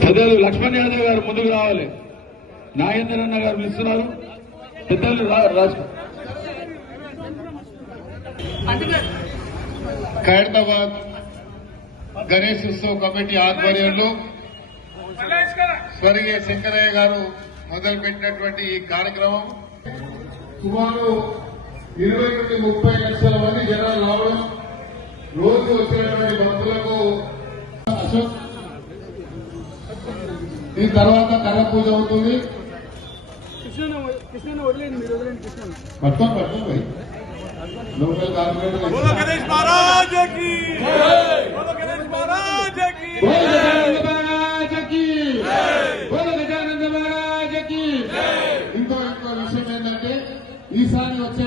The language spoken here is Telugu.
పెద్దలు లక్ష్మణ్ యాదవ్ గారు ముందుకు రావాలి. నాగేంద్రన్న గారు పిలుస్తున్నారు. పెద్దలు ఖైరతాబాద్ గణేష్ ఉత్సవ కమిటీ ఆధ్వర్యంలో స్వర్గీయ శంకరయ్య గారు మొదలుపెట్టినటువంటి ఈ కార్యక్రమం సుమారు 20 నుండి 30 లక్షల మంది జనాలు రావడం, రోజు వచ్చినటువంటి భక్తులకు దీని తర్వాత కర్ర పూజ అవుతుంది. పట్టుకోండి లోకల్ ఇంకో విషయం ఏంటంటే ఈసారి వచ్చే